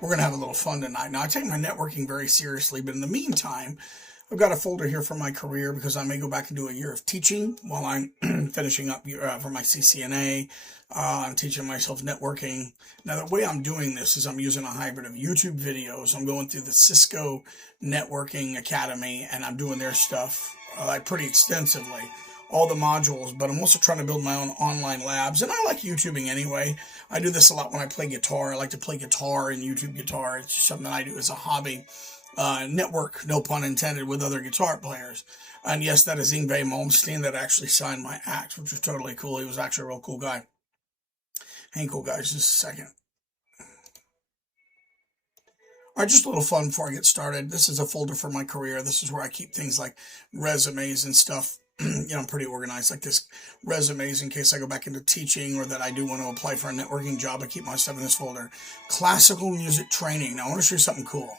We're going to have a little fun tonight. Now, I take my networking very seriously, but in the meantime, I've got a folder here for my career because I may go back and do a year of teaching while I'm finishing up for my CCNA. I'm teaching myself networking. Now, the way I'm doing this is I'm using a hybrid of YouTube videos. I'm going through the Cisco Networking Academy, and I'm doing their stuff like pretty extensively, all the modules, but I'm also trying to build my own online labs, and I like YouTubing anyway. I do this a lot when I play guitar. I like to play guitar and YouTube guitar. It's just something that I do as a hobby. Network, no pun intended, with other guitar players. And yes, that is Yngwie Malmsteen that actually signed my act, which was totally cool. He was actually a real cool guy. Hang cool, guys, just a second. All right, just a little fun before I get started. This is a folder for my career. This is where I keep things like resumes and stuff. I'm pretty organized, like this resumes in case I go back into teaching or that I do want to apply for a networking job. I keep my stuff in this folder. Classical music training. Now, I want to show you something cool.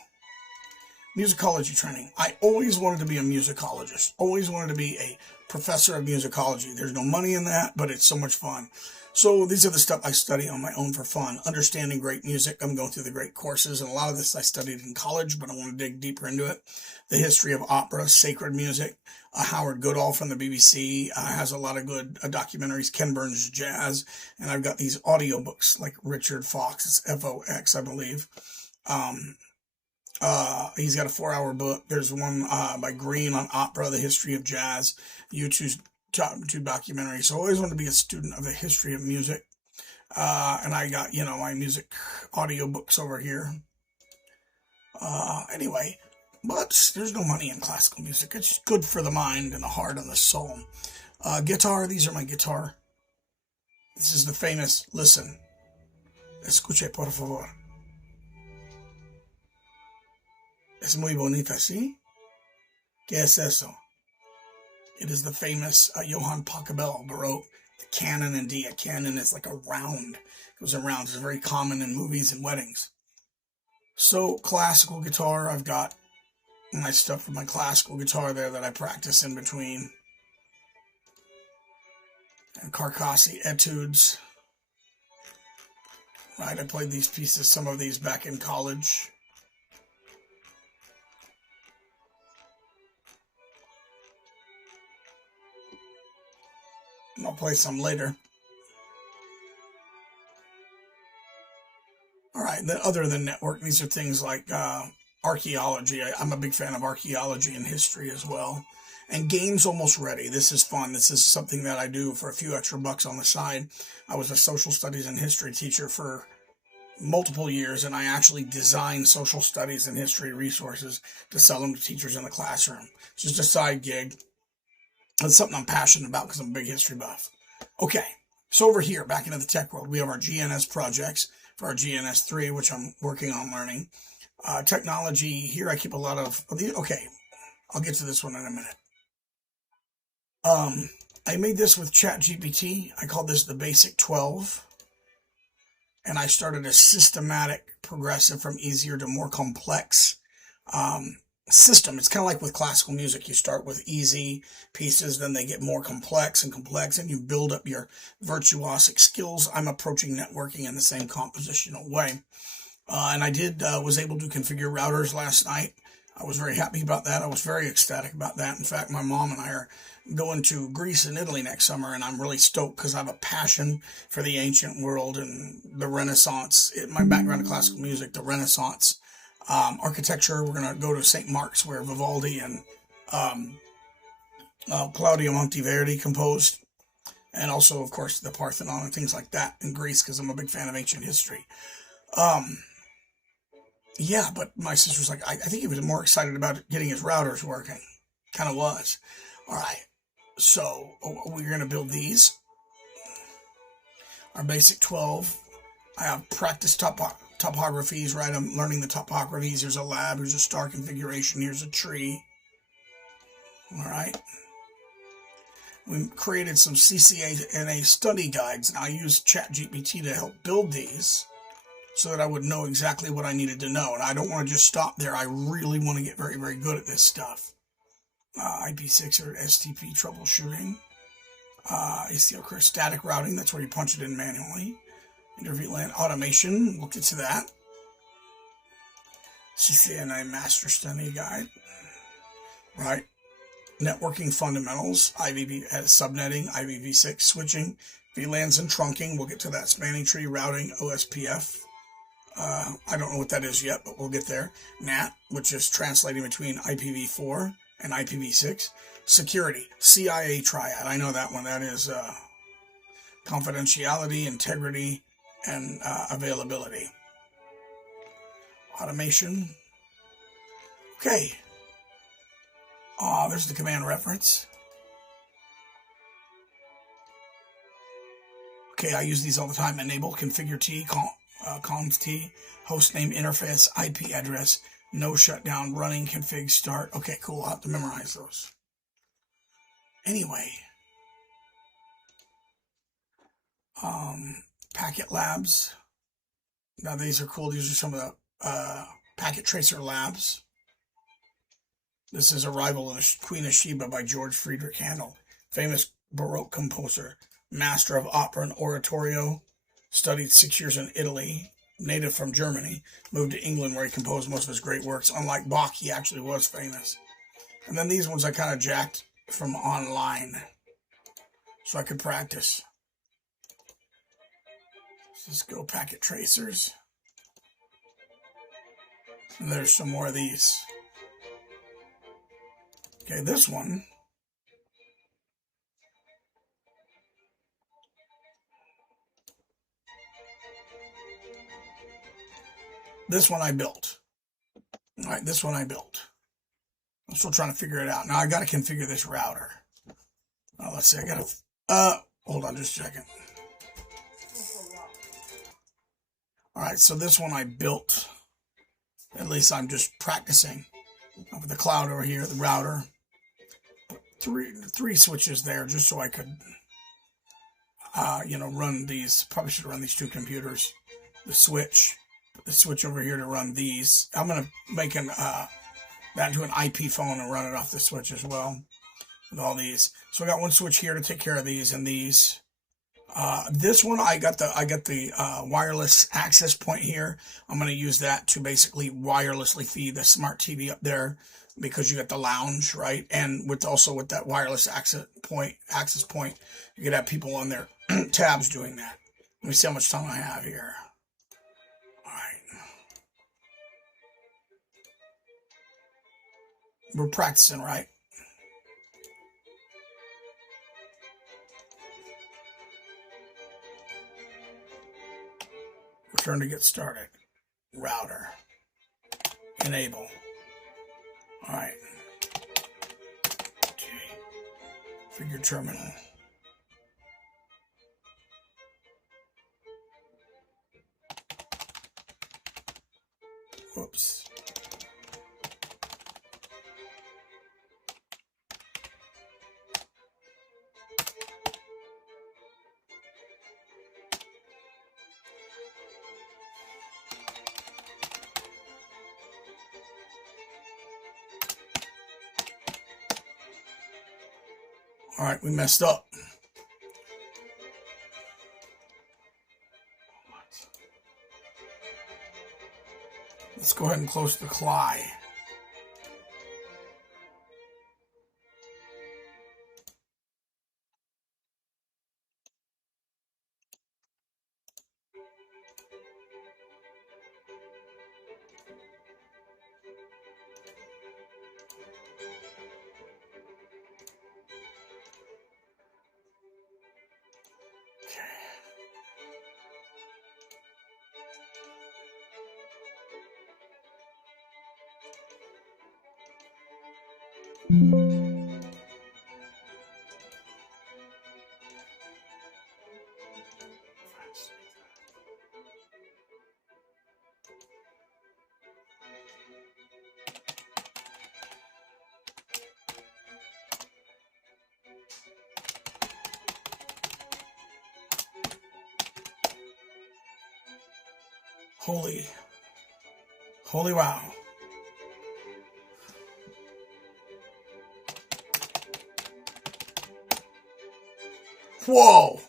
Musicology training. I always wanted to be a musicologist. Always wanted to be a professor of musicology. There's no money in that, but it's so much fun. So these are the stuff I study on my own for fun. Understanding great music. I'm going through the great courses, and a lot of this I studied in college, but I want to dig deeper into it. The history of opera, sacred music. Howard Goodall from the BBC has a lot of good documentaries. Ken Burns Jazz. And I've got these audiobooks like Richard Fox. It's Fox, I believe. He's got a 4-hour book. There's one by Green on opera, the history of jazz. YouTube documentary. So I always wanted to be a student of the history of music. And I got, my music audiobooks over here. Anyway, but there's no money in classical music. It's good for the mind and the heart and the soul. Guitar, these are my guitar. This is the famous, listen. Escuche, por favor. Es muy bonita, ¿sí? ¿Qué es eso? It is the famous Johann Pachelbel Baroque, the canon in D. A canon is like a round. It goes around. It's very common in movies and weddings. So, classical guitar, I've got my stuff for my classical guitar there that I practice in between. And Carcassi etudes. Right, I played these pieces, some of these back in college. I'll play some later. All right, then other than network, these are things like archaeology. I'm a big fan of archaeology and history as well. And games almost ready. This is fun. This is something that I do for a few extra bucks on the side. I was a social studies and history teacher for multiple years, and I actually designed social studies and history resources to sell them to teachers in the classroom. It's just a side gig. It's something I'm passionate about because I'm a big history buff. Okay, so over here, back into the tech world, we have our GNS projects for our GNS3, which I'm working on learning. Technology, here I keep a lot of these. Okay, I'll get to this one in a minute. I made this with ChatGPT. I called this the Basic 12. And I started a systematic progressive from easier to more complex system. It's kind of like with classical music. You start with easy pieces, then they get more complex, and you build up your virtuosic skills. I'm approaching networking in the same compositional way. And I was able to configure routers last night. I was very happy about that. I was very ecstatic about that. In fact, my mom and I are going to Greece and Italy next summer, and I'm really stoked because I have a passion for the ancient world and the Renaissance. My background in classical music, the Renaissance. Architecture, we're going to go to St. Mark's where Vivaldi and Claudio Monteverdi composed. And also, of course, the Parthenon and things like that in Greece because I'm a big fan of ancient history. Yeah, but my sister was like, I think he was more excited about getting his routers working. Kind of was. All right. So we're going to build these. Our Basic 12. I have practice topographies, right? I'm learning the topographies. There's a lab. Here's a star configuration. Here's a tree. All right. We created some CCNA study guides, and I used ChatGPT to help build these so that I would know exactly what I needed to know. And I don't want to just stop there. I really want to get very, very good at this stuff. IP6 or STP troubleshooting. ACL static routing. That's where you punch it in manually. Interview LAN automation. We'll get to that. CCNA Master Study Guide, right? Networking fundamentals, IPv subnetting, IPv6 switching, VLANs and trunking. We'll get to that. Spanning tree routing, OSPF. I don't know what that is yet, but we'll get there. NAT, which is translating between IPv4 and IPv6. Security, CIA triad. I know that one. That is confidentiality, integrity, and availability. Automation. Okay. There's the command reference. Okay, I use these all the time. Enable, configure T, conf T, host name, interface, IP address, no shutdown, running, config, start. Okay, cool. I'll have to memorize those. Anyway. Packet labs. Now these are cool. These are some of the packet tracer labs. This is Arrival of the Queen of Sheba by George Friedrich Handel, famous Baroque composer, master of opera and oratorio, studied 6 years in Italy, native from Germany, moved to England where he composed most of his great works. Unlike Bach, he actually was famous. And then these ones I kind of jacked from online so I could practice. Let's go packet tracers. And there's some more of these. Okay, this one. This one I built. All right, this one I built. I'm still trying to figure it out. Now I got to configure this router. Now let's see, I got to, hold on just a second. All right, so this one I built. At least I'm just practicing. Over the cloud over here, the router. Three switches there just so I could, run these. Probably should run these two computers. The switch over here to run these. I'm going to make that into an IP phone and run it off the switch as well with all these. So I got one switch here to take care of these and these. This one I got the wireless access point here. I'm going to use that to basically wirelessly feed the smart TV up there because you got the lounge, right? And with that wireless access point, you could have people on their tabs doing that. Let me see how much time I have here. All right. We're practicing, right? Return to get started. Router. Enable. All right. Okay. Figure terminal. Whoops. All right, we messed up. Let's go ahead and close the CLI. Holy wow. Whoa.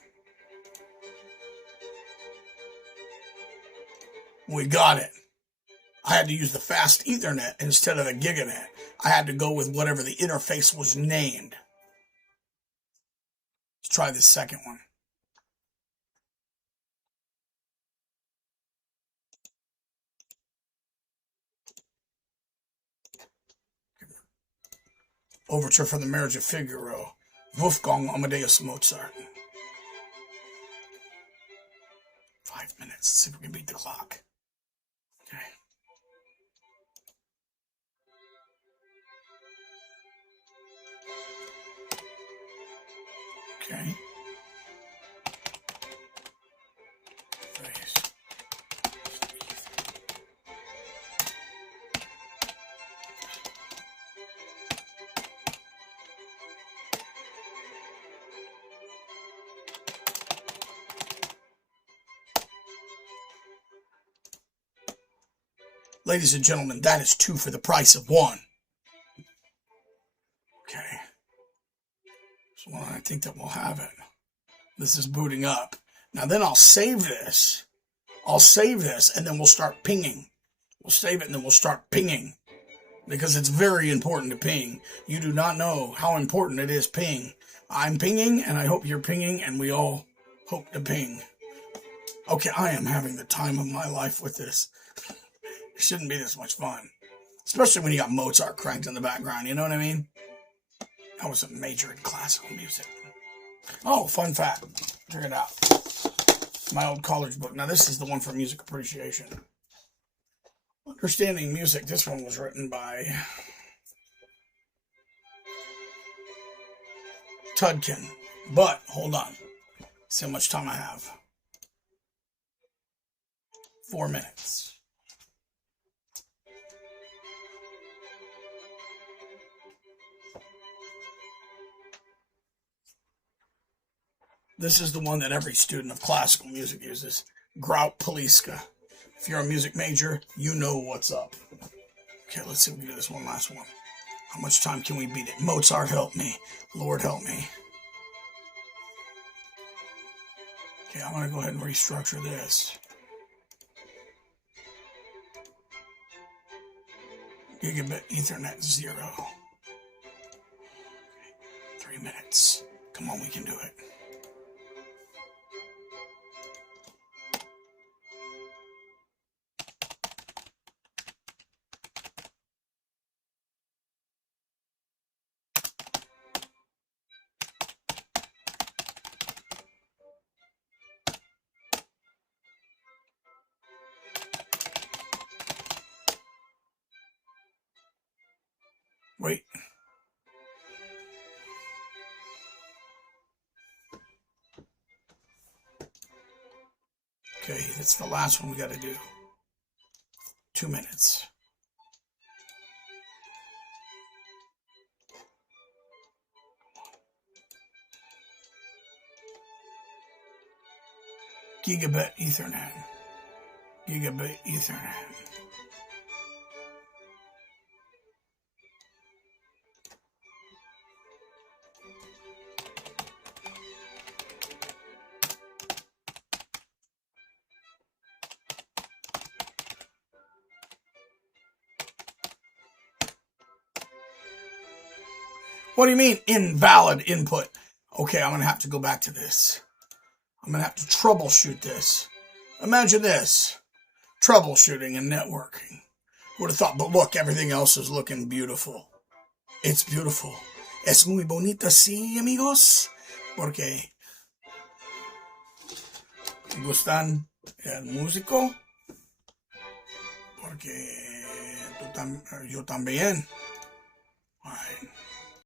We got it. I had to use the fast Ethernet instead of the Giganet. I had to go with whatever the interface was named. Let's try this second one. Overture for the Marriage of Figaro, Wolfgang Amadeus Mozart. 5 minutes. Let's see if we can beat the clock. Okay. Okay. Ladies and gentlemen, that is 2 for the price of 1. Okay. So I think that we'll have it. This is booting up. Now then I'll save this. And then we'll start pinging. We'll save it and then we'll start pinging. Because it's very important to ping. You do not know how important it is ping. I'm pinging and I hope you're pinging and we all hope to ping. Okay, I am having the time of my life with this. It shouldn't be this much fun. Especially when you got Mozart cranked in the background, you know what I mean? I was a major in classical music. Oh, fun fact. Check it out. My old college book. Now this is the one for music appreciation. Understanding Music. This one was written by Tudkin. But, hold on. See how much time I have. 4 minutes. This is the one that every student of classical music uses. Grout Poliska. If you're a music major, you know what's up. Okay, let's see if we can do this one last one. How much time can we beat it? Mozart, help me. Lord, help me. Okay, I'm going to go ahead and restructure this. Gigabit Ethernet 0. Okay, 3 minutes. Come on, we can do it. Wait. Okay, that's the last one we got to do. 2 minutes. Gigabit Ethernet. Gigabit Ethernet. What do you mean, invalid input? Okay, I'm going to have to go back to this. I'm going to have to troubleshoot this. Imagine this. Troubleshooting and networking. Who would have thought? But look, everything else is looking beautiful. It's beautiful. Es muy bonita, sí, amigos. Porque ¿te gustan el músico? Porque yo también. Right.